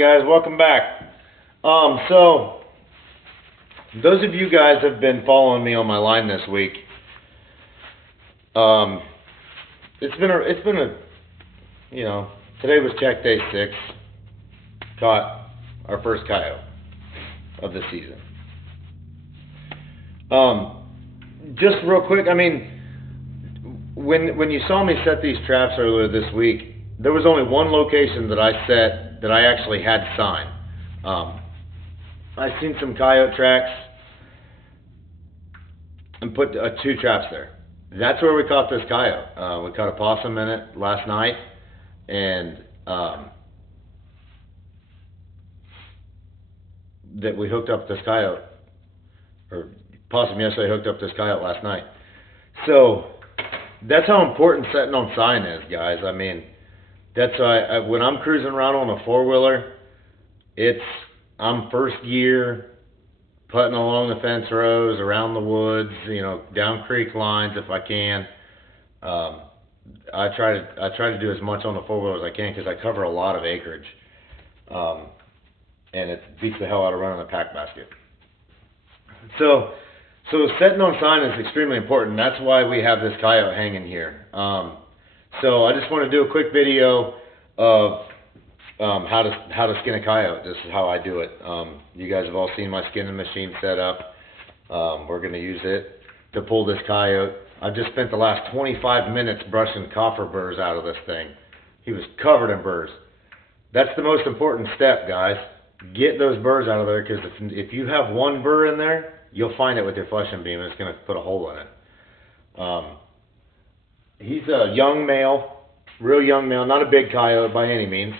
Alright guys, welcome back. So those of you guys have been following me on my line this week. It's been a you know, today was check day 6. Caught our first coyote of the season. Just real quick, I mean, when you saw me set these traps earlier this week, there was only one location that I set that I actually had sign. I seen some coyote tracks and put 2 traps there. That's where we caught this coyote. We caught a possum in it last night, and that we hooked up this coyote, or possum yesterday hooked up this coyote last night. So that's how important setting on sign is, guys. I mean, that's why when I'm cruising around on a 4-wheeler, I'm first gear, putting along the fence rows, around the woods, you know, down creek lines if I can. I try to do as much on the 4-wheeler as I can because I cover a lot of acreage, and it beats the hell out of running a pack basket. So setting on sign is extremely important. That's why we have this coyote hanging here. So I just want to do a quick video of how to skin a coyote. This is how I do it. You guys have all seen my skinning machine set up. We're going to use it to pull this coyote. I've just spent the last 25 minutes brushing coffer burrs out of this thing. He was covered in burrs. That's the most important step, guys. Get those burrs out of there, because if you have one burr in there, you'll find it with your flushing beam, and it's going to put a hole in it. He's a young male, real young male, not a big coyote by any means.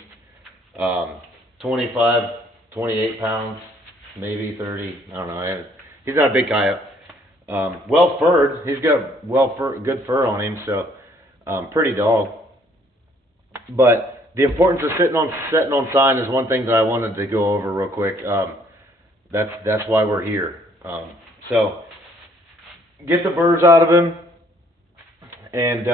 25, 28 pounds, maybe 30, I don't know. He's not a big coyote. Well furred. He's got good fur on him, so pretty dog. But the importance of setting on sign is one thing that I wanted to go over real quick. That's why we're here. So get the burrs out of him, and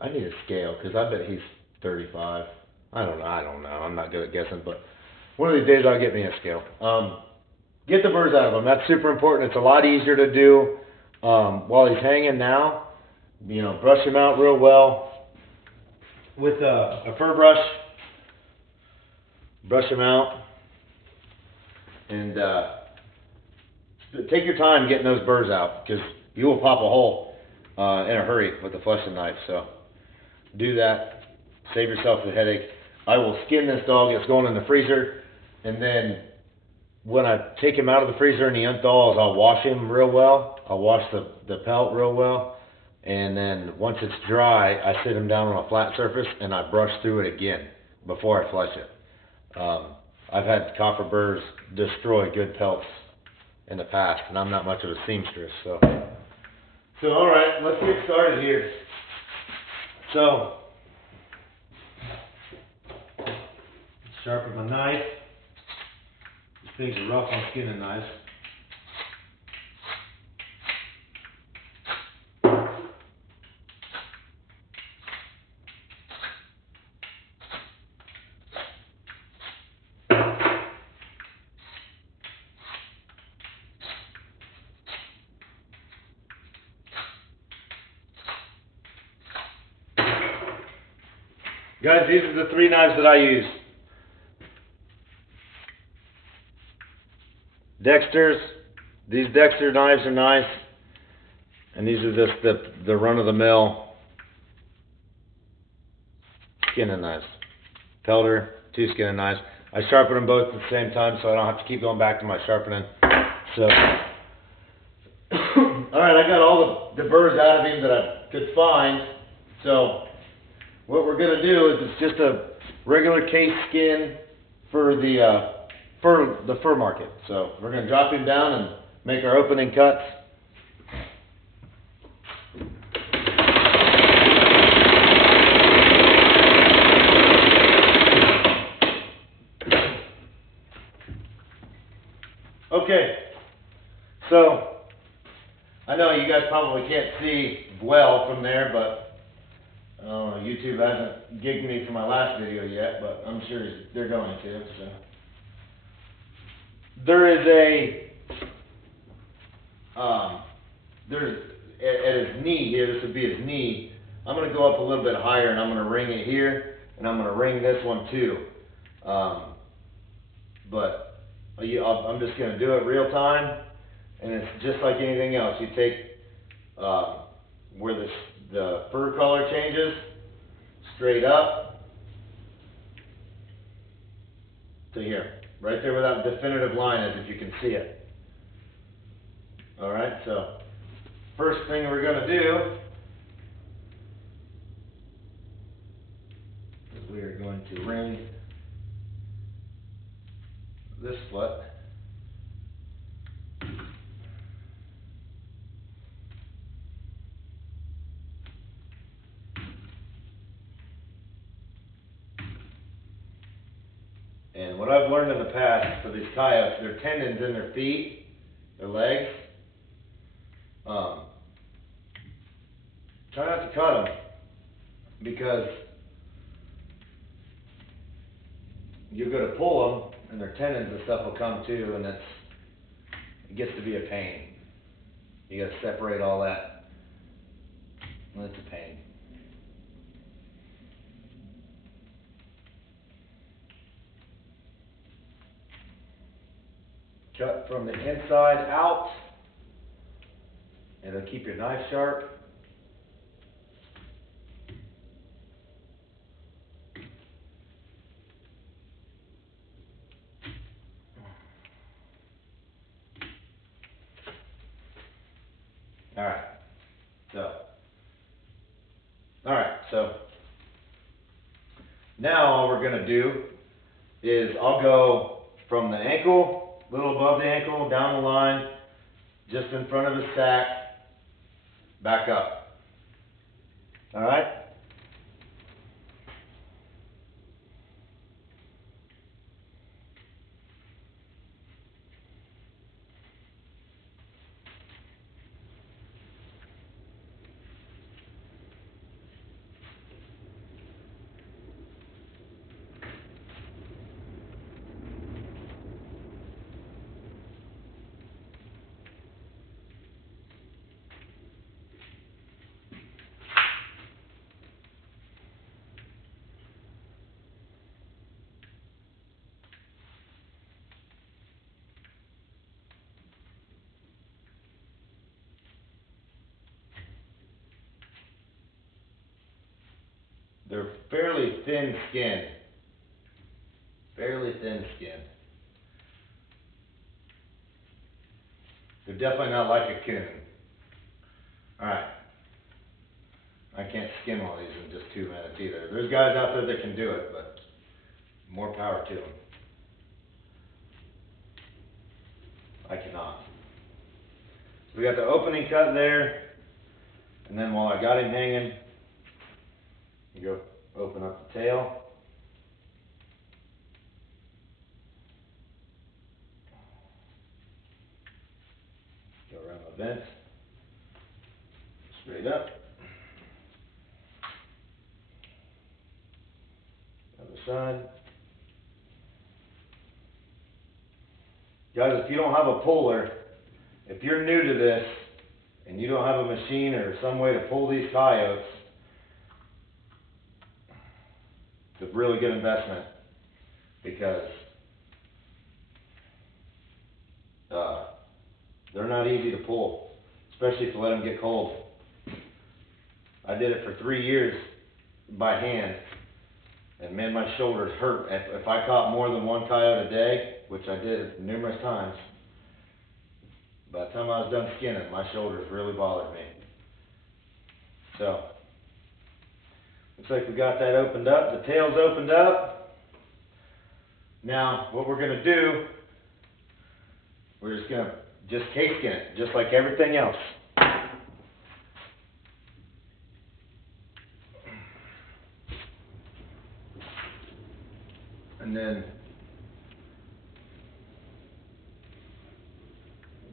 I need a scale because I bet he's 35. I don't know. I'm not good at guessing, but one of these days I'll get me a scale. Get the burrs out of him. That's super important. It's a lot easier to do while he's hanging now. You know, brush him out real well with a fur brush. Brush him out, and take your time getting those burrs out, because you will pop a hole in a hurry with the flushing knife. So do that. Save yourself the headache. I will skin this dog. It's going in the freezer, and then when I take him out of the freezer and he unthaws, I'll wash him real well. I'll wash the pelt real well, and then once it's dry, I sit him down on a flat surface and I brush through it again before I flush it. I've had copper burrs destroy good pelts in the past, and I'm not much of a seamstress, so all right, let's get started here. So sharpen my knife. These things are rough on skinning knives. Guys, these are the 3 knives that I use. Dexter's. These Dexter knives are nice, and these are just the run-of-the-mill skinning knives. Pelter, 2 skinning knives. I sharpen them both at the same time, so I don't have to keep going back to my sharpening. So, all right, I got all the burrs out of him that I could find. So what we're going to do is it's just a regular case skin for the fur market. So we're going to drop him down and make our opening cuts. Okay, so I know you guys probably can't see well from there, but I don't know, YouTube hasn't gigged me for my last video yet, but I'm sure they're going to, so. There is there's, at his knee here, this would be his knee. I'm going to go up a little bit higher and I'm going to ring it here, and I'm going to ring this one too. But I'm just going to do it real time, and it's just like anything else. You take where the fur color changes, straight up to here. Right there where that definitive line is, if you can see it. Alright, so first thing we're going to do is we are going to ring this foot. And what I've learned in the past for these coyotes, their tendons in their feet, their legs, try not to cut them, because you're going to pull them and their tendons and stuff will come too, and it gets to be a pain. You got to separate all that, and it's a pain. Cut from the inside out. It'll keep your knife sharp. So now all we're going to do is I'll go from the ankle, a little above the ankle, down the line, just in front of the sack, back up. Alright? They're fairly thin skinned. Fairly thin skinned. They're definitely not like a coon. Alright. I can't skin all these in just 2 minutes either. There's guys out there that can do it, but more power to them. I cannot. So we got the opening cut there, and then while I got him hanging, you go open up the tail. Go around the vent. Straight up. Other side. Guys, if you don't have a puller, if you're new to this and you don't have a machine or some way to pull these coyotes, it's a really good investment, because they're not easy to pull, especially if you let them get cold. I did it for 3 years by hand, and man, my shoulders hurt. If I caught more than one coyote a day, which I did numerous times, by the time I was done skinning, my shoulders really bothered me. So, looks like we got that opened up. The tail's opened up. Now, what we're going to do, we're just going to case skin it, just like everything else. And then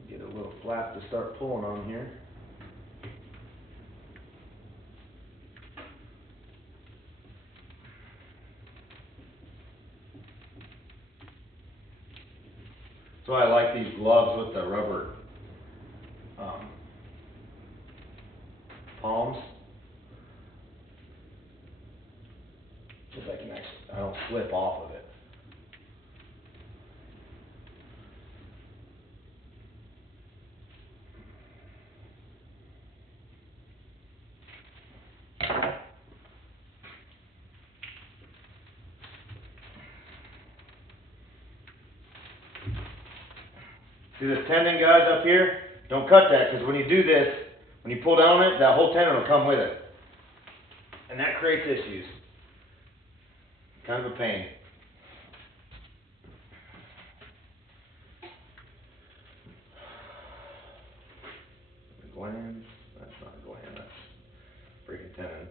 get a little flap to start pulling on here. That's why I like these gloves with the rubber palms. Because I don't slip off of it. See this tendon, guys, up here? Don't cut that, because when you do this, when you pull down on it, that whole tendon will come with it. And that creates issues. Kind of a pain. Gland? That's not a gland, that's freaking tendon.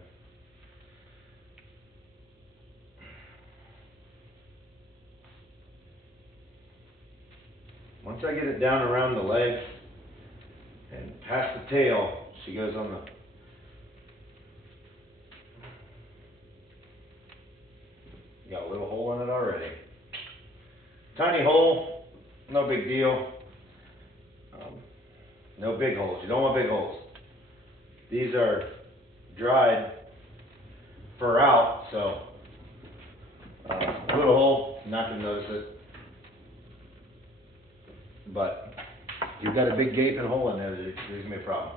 Once I get it down around the legs and past the tail, she goes on the... Got a little hole in it already. Tiny hole, no big deal. No big holes. You don't want big holes. These are dried fur out, so a little hole, not going to notice it. But if you've got a big gaping hole in there, there's going to be a problem.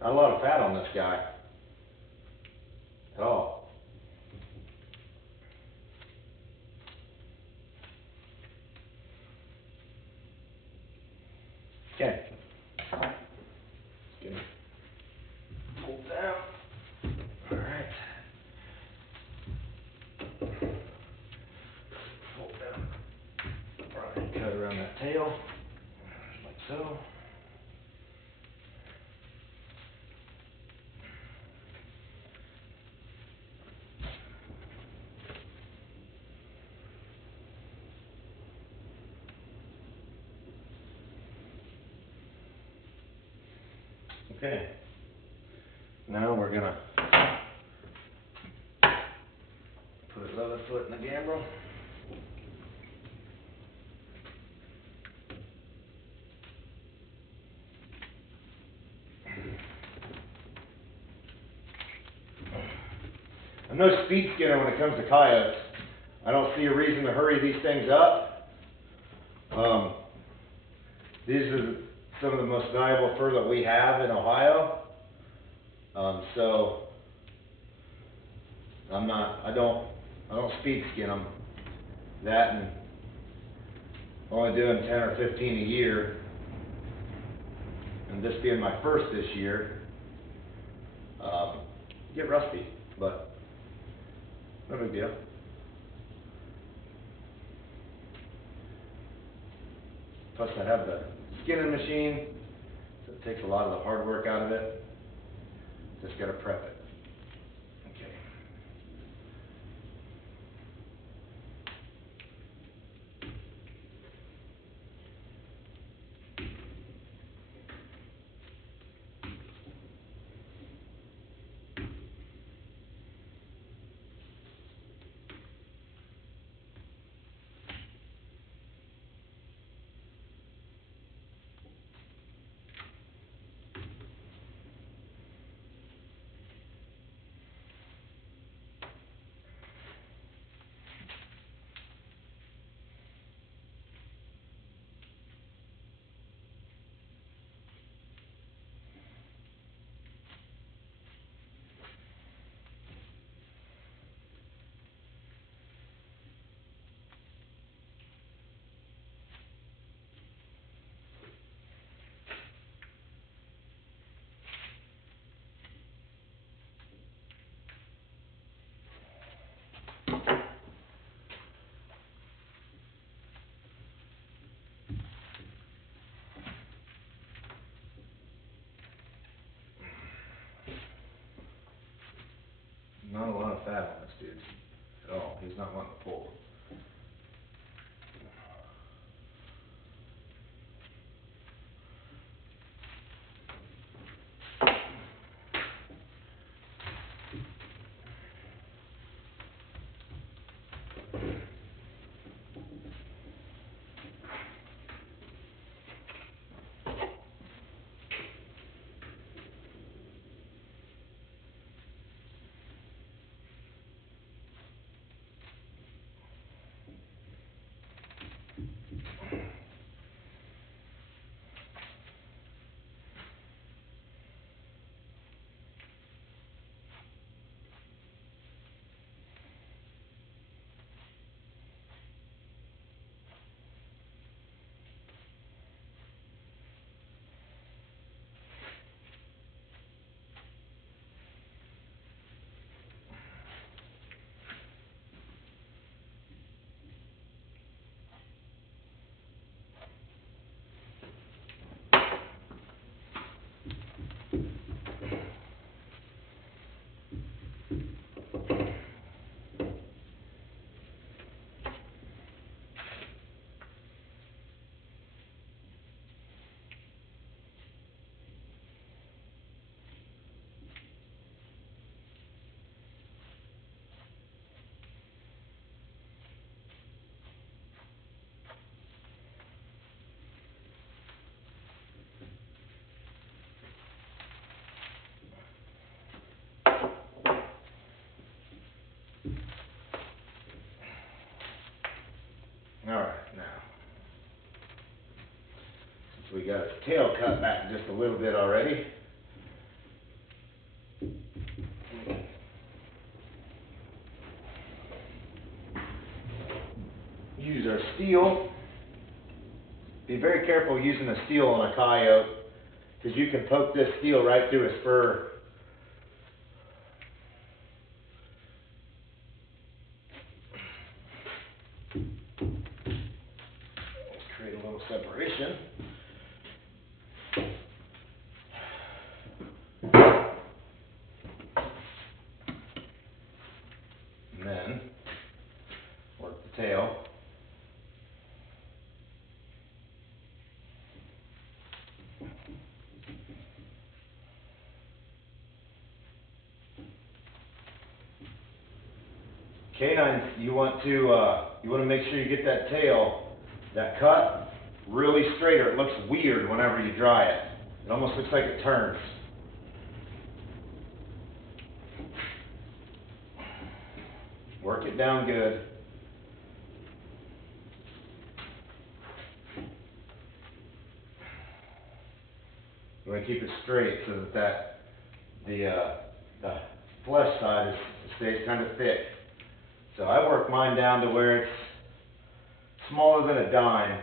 Not a lot of fat on this guy at all. Okay. Get him pulled down. All right. Pull down. All right. Cut around that tail, like so. Okay, now we're gonna put his other foot in the gambrel. I'm no speed skinner when it comes to coyotes. I don't see a reason to hurry these things up. These are some of the most valuable fur that we have in Ohio. So I don't speed skin them. That and only doing 10 or 15 a year, and this being my first this year, get rusty, but no big deal. Plus I have the skinning machine, so it takes a lot of the hard work out of it. Just got to prep it. Okay. we got his tail cut back just a little bit already. Use our steel. Be very careful using a steel on a coyote, because you can poke this steel right through his fur. Let's create a little separation. And then work the tail. Canines, you want to make sure you get that tail, that cut, really straight, or it looks weird whenever you dry it. It almost looks like it turns. Work it down good. You want to keep it straight so that the flesh side stays kind of thick. So I work mine down to where it's smaller than a dime.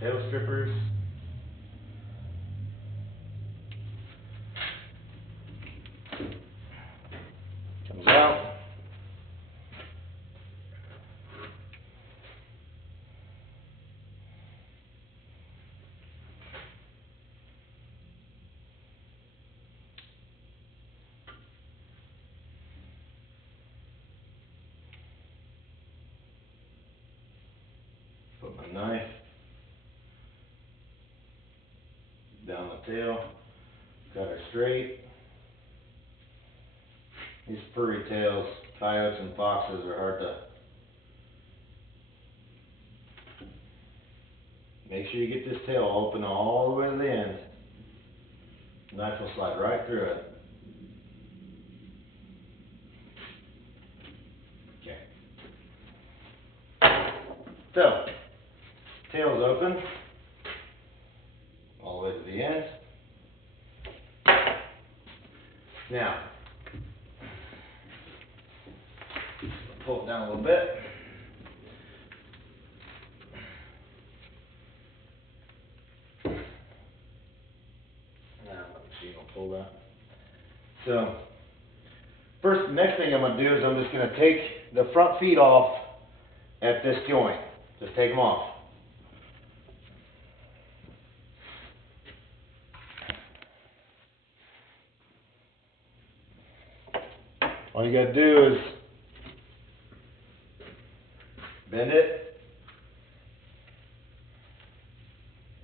Tail strippers. Comes out. Put my knife down the tail, cut her straight. These furry tails, coyotes and foxes, are hard to... Make sure you get this tail open all the way to the end. The knife will slide right through it. Okay. So, tail's open all the way to the end. Now, pull it down a little bit. Now the machine will pull that. So, next thing I'm going to do is I'm just going to take the front feet off at this joint. Just take them off. All you got to do is bend it.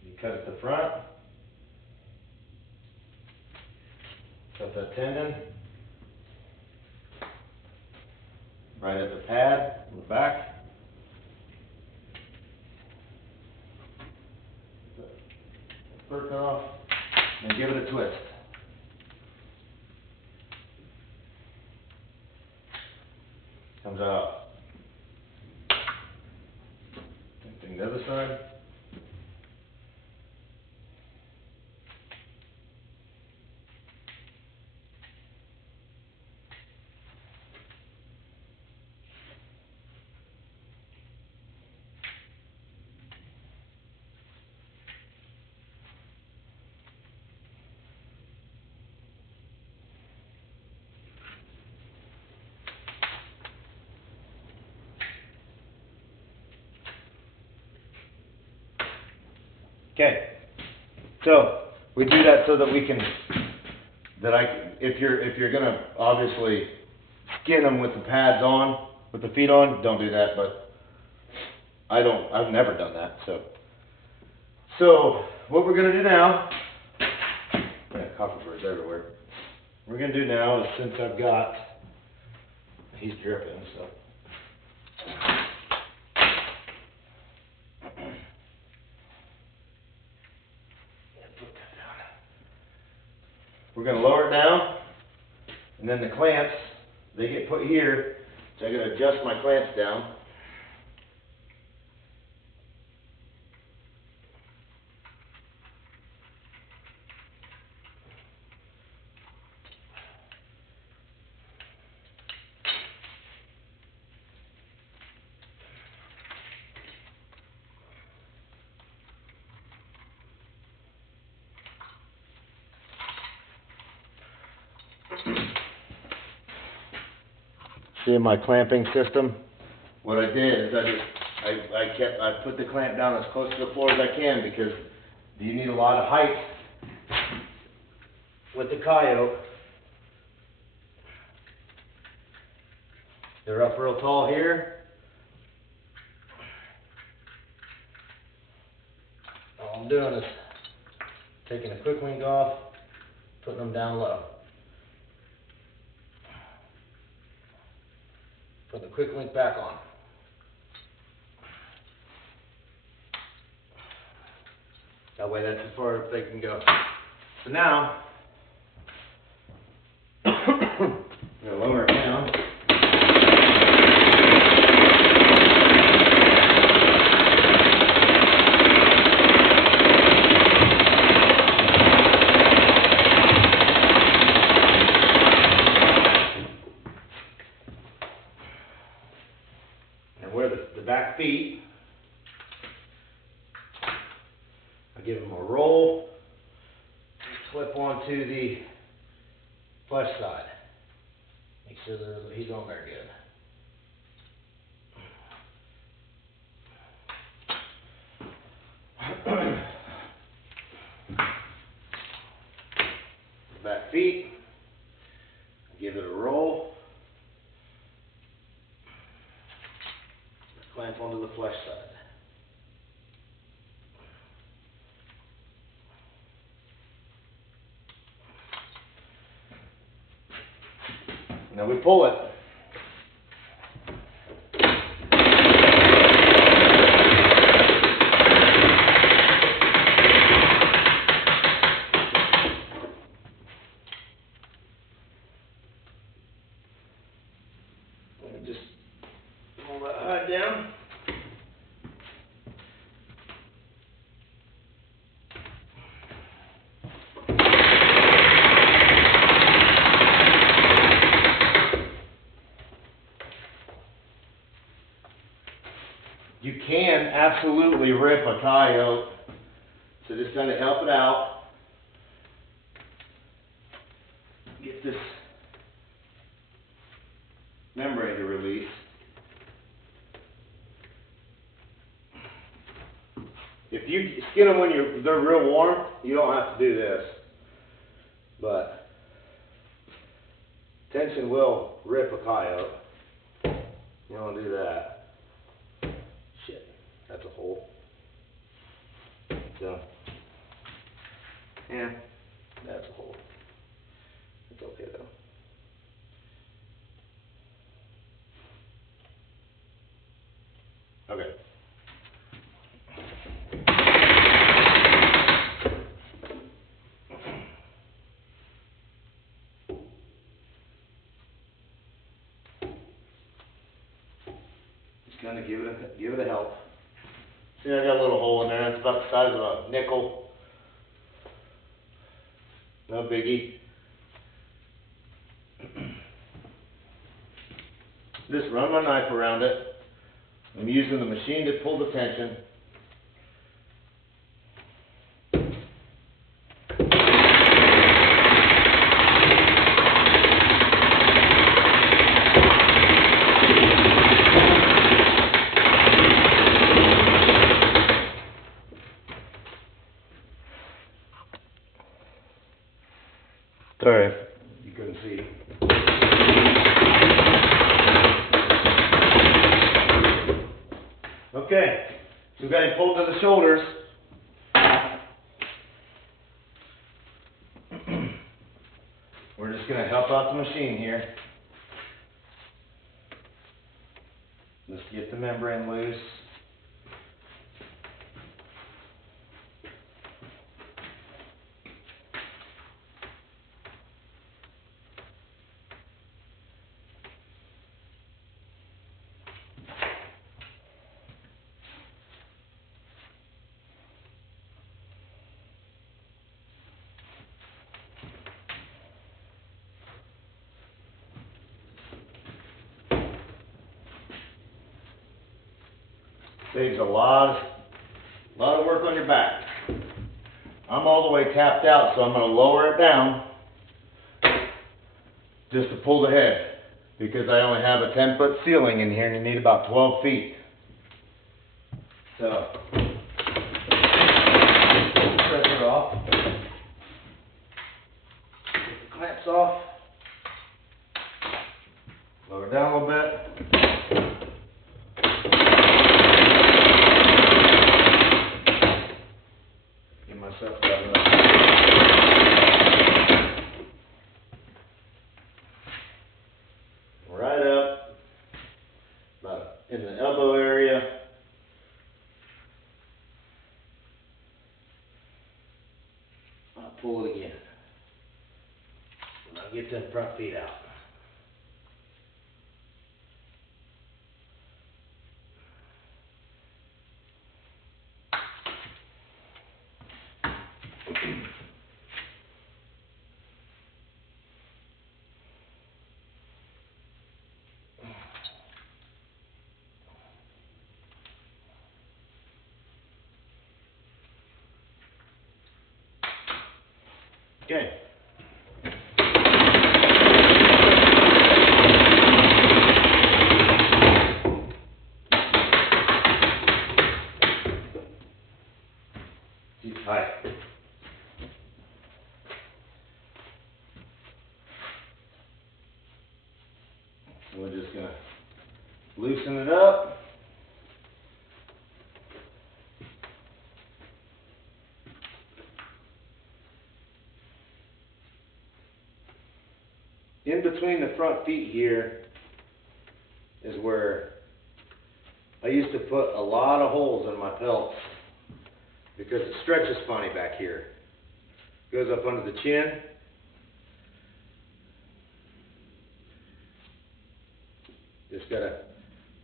You cut at the front. Cut that tendon. Right at the pad on the back. Fur cut off. And give it a twist. Comes out. Same thing the other side. Okay, so we do that so that we can, if you're gonna obviously skin them with the pads on, with the feet on, don't do that. But I've never done that. So what we're gonna do now, I got cockroaches everywhere. What we're gonna do now is, since he's dripping, so. We're going to lower it down, And then the clamps, they get put here, so I gotta adjust my clamps down. See my clamping system? What I did is I put the clamp down as close to the floor as I can, because you need a lot of height with the coyote. They're up real tall here. All I'm doing is taking a quick link off, putting them down low. Put the quick link back on. That way that's as far as they can go. So now, I'm going to lower it down. And where the back feet, I give them a roll, flip onto the flesh side. Make sure that he's on there good. Back feet, give it a roll, clamp onto the flesh side. Now we pull it. Just pull that hide down. You can absolutely rip a coyote, so just kind of help it out. Get this membrane to release. If you skin them when they're real warm, you don't have to do this, but tension will rip a coyote. You don't want to do that. Shit, that's a hole. So, yeah, that's a hole. It's okay though. Okay. Just kind of give it a help. See, I got a little hole in there. It's about the size of a nickel. No biggie. Just run my knife around it. I'm using the machine to pull the tension. Sorry, you couldn't see. Okay, so we've got him pulled to the shoulders. We're just going to help out the machine here. Let's get the membrane loose. saves a lot of work on your back. I'm all the way tapped out, so I'm going to lower it down just to pull the head, because I only have a 10-foot ceiling in here and you need about 12 feet. So, pressure off. Get the clamps off. Lower it down a little bit. Get myself down there. Right up, about in the elbow area. I'll pull it again. And I'll get them front feet out. Okay. Too tight. So we're just gonna loosen it up. In between the front feet here is where I used to put a lot of holes in my pelts because it stretches funny back here. Goes up under the chin. Just gotta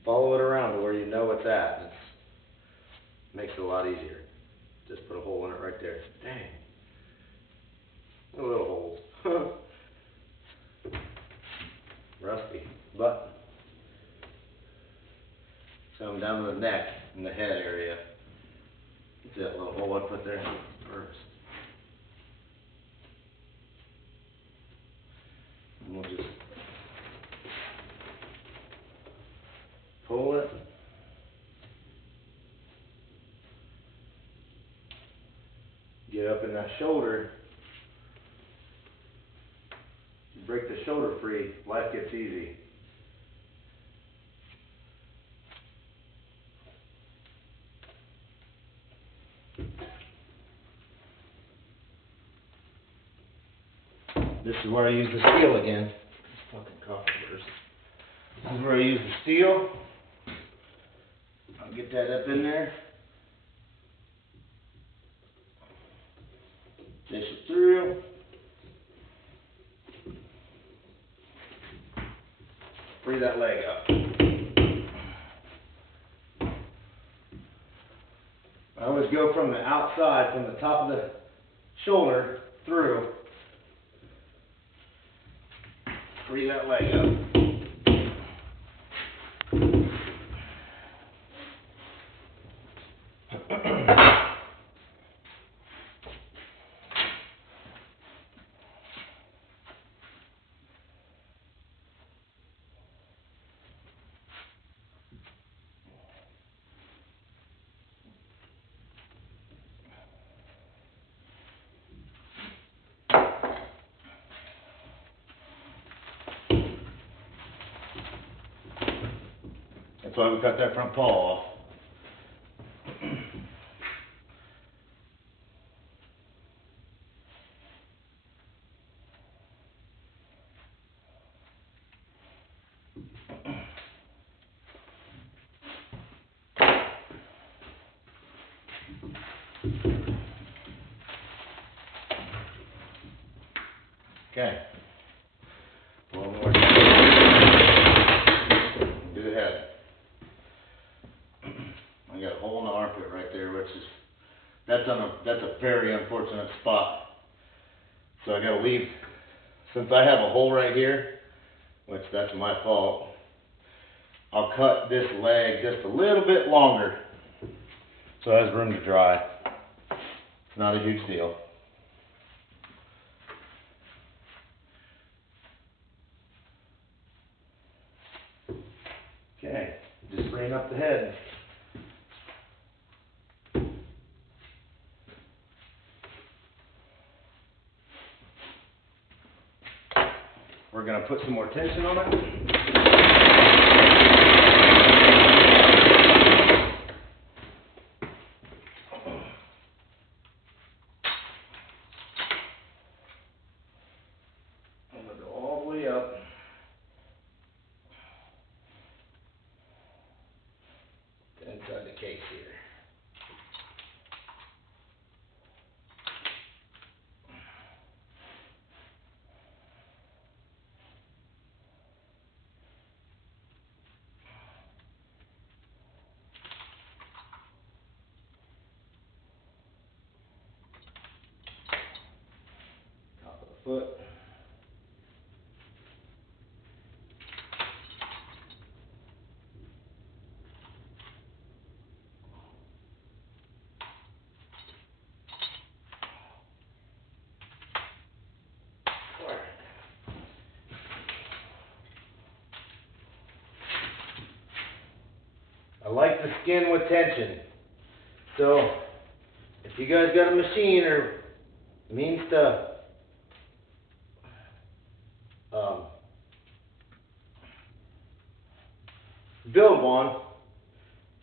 follow it around to where you know it's at. It makes it a lot easier. Just put a hole in it right there. Dang. A little holes. Rusty, but some down to the neck and the head area. See that little hole I put there first. And we'll just pull it. Get up in that shoulder. Break the shoulder free, life gets easy. This is where I use the steel again. This fucking coffee burst. This is where I use the steel. I'll get that up in there. Dish it through. Free that leg up. I always go from the outside, from the top of the shoulder through. Free that leg up. That's why we cut that front paw off. Okay. One more. Do the head. I got a hole in the armpit right there, which is that's a very unfortunate spot. So I gotta leave, since I have a hole right here, which that's my fault. I'll cut this leg just a little bit longer So it has room to dry. It's not a huge deal. Okay, just bring up the head. We're going to put some more tension on it. I'm going to go all the way up. To inside the case here. Top of the foot. I like the skin with tension. So, if you guys got a machine or means to build one,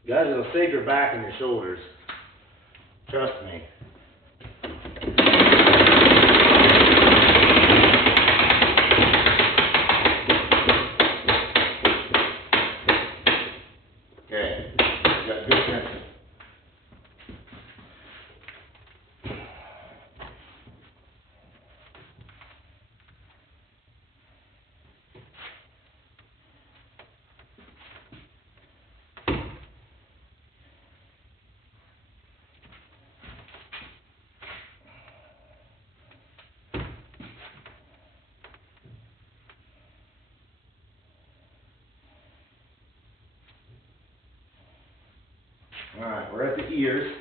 guys, it'll save your back and your shoulders. Trust me. Okay, got good tension. Alright, we're at the ears.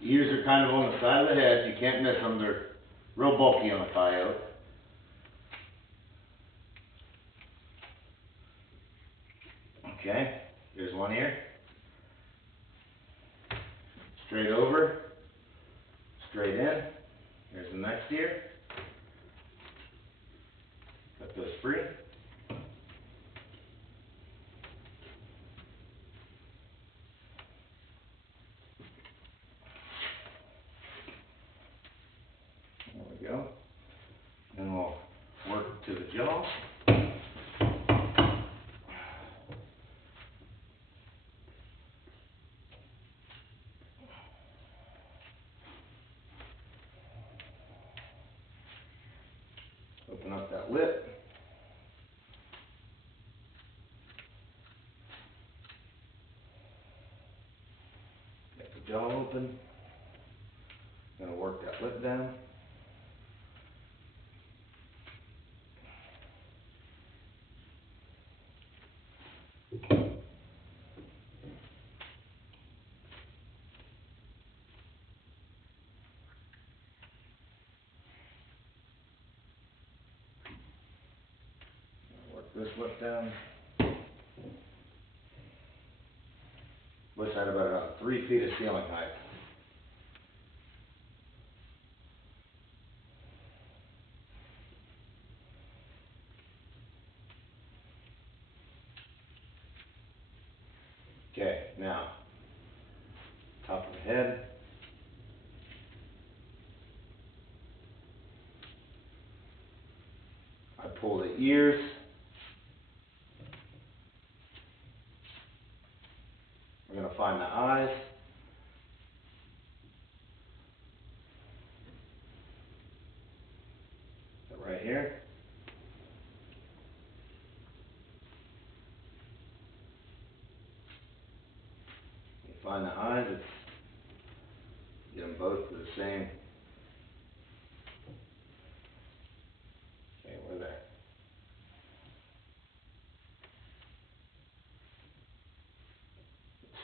The ears are kind of on the side of the head. You can't miss them. They're real bulky on a coyote. Okay, here's one ear. Straight over. Straight in. Here's the next ear. Cut those free. There we go. Then we'll work to the jaw. Open up that lip. Get the jaw open. Gonna work that lip down. Work this lip down. Wish I had about 3 feet of ceiling height. Okay, now, top of the head. I pull the ears. We're going to find the eyes. Right here. You find the eyes, get them both to the same. Okay, where are they?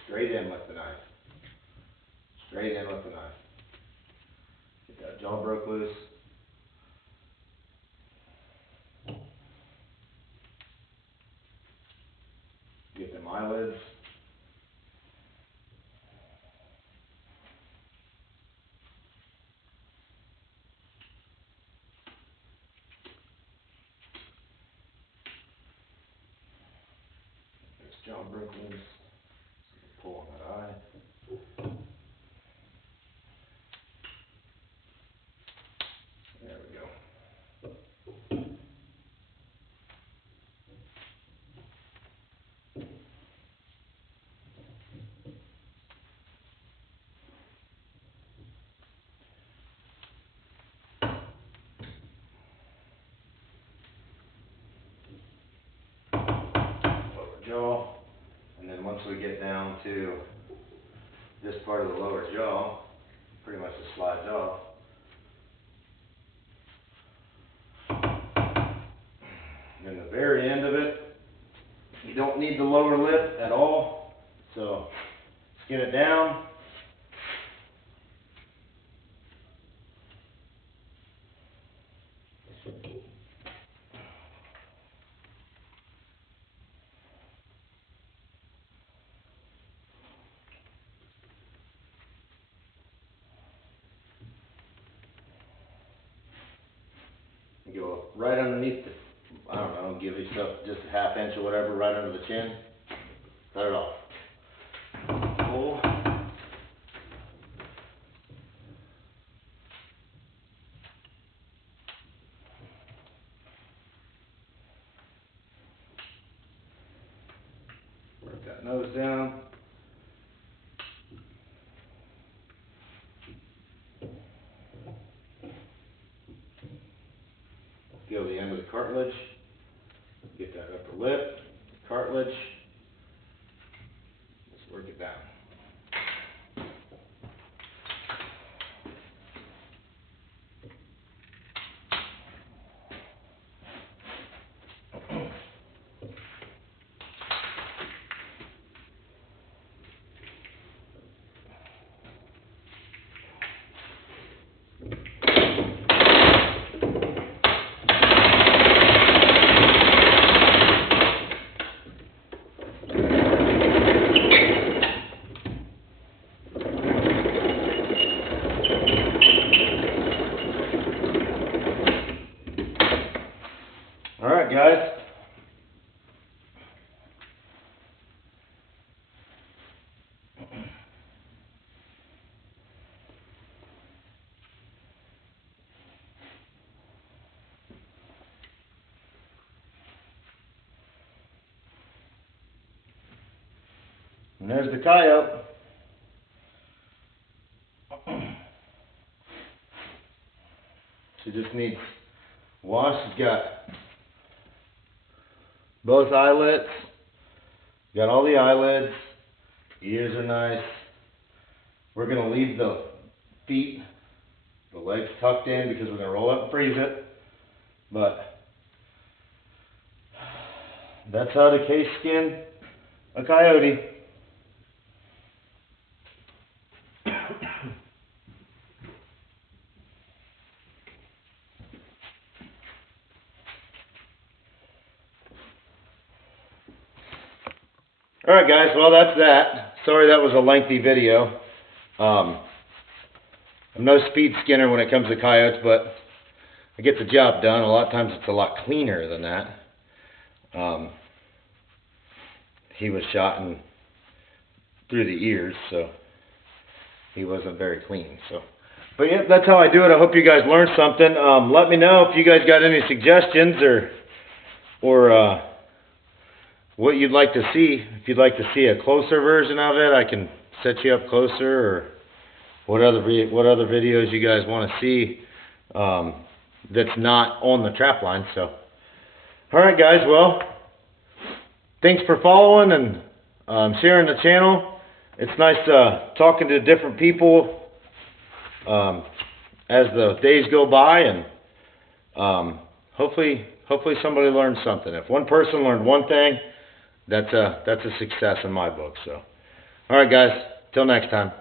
Straight in with the knife. with the knife. Get that jaw broke loose. Get them eyelids. This jaw broke loose. Pull on that eye. There we go. Lower jaw. And then once we get down to this part of the lower jaw, pretty much just slides off. And the very end of it, you don't need the lower lip at all. So skin it down. Go right underneath the, I don't know, give yourself just a half inch or whatever right under the chin. Cut it off. Pull. Work that nose down. Go to the end of the cartilage. Get that upper lip, cartilage. Just work it down. All right, guys. And there's the coyote. She just needs wash. She's got both eyelets. Got all the eyelids. Ears are nice. We're going to leave the feet, the legs tucked in because we're going to roll up and freeze it. But that's how to case skin a coyote. Alright guys, well that's that. Sorry that was a lengthy video. I'm no speed skinner when it comes to coyotes, but I get the job done. A lot of times it's a lot cleaner than that. He was shot through the ears, so he wasn't very clean. But yeah, that's how I do it. I hope you guys learned something. Let me know if you guys got any suggestions or what you'd like to see. If you'd like to see a closer version of it, I can set you up closer, or what other videos you guys want to see that's not on the trap line. So, alright guys, well, thanks for following and sharing the channel. It's nice talking to different people as the days go by, and hopefully somebody learned something. If one person learned one thing, that's a success in my book. So, all right, guys. Till next time.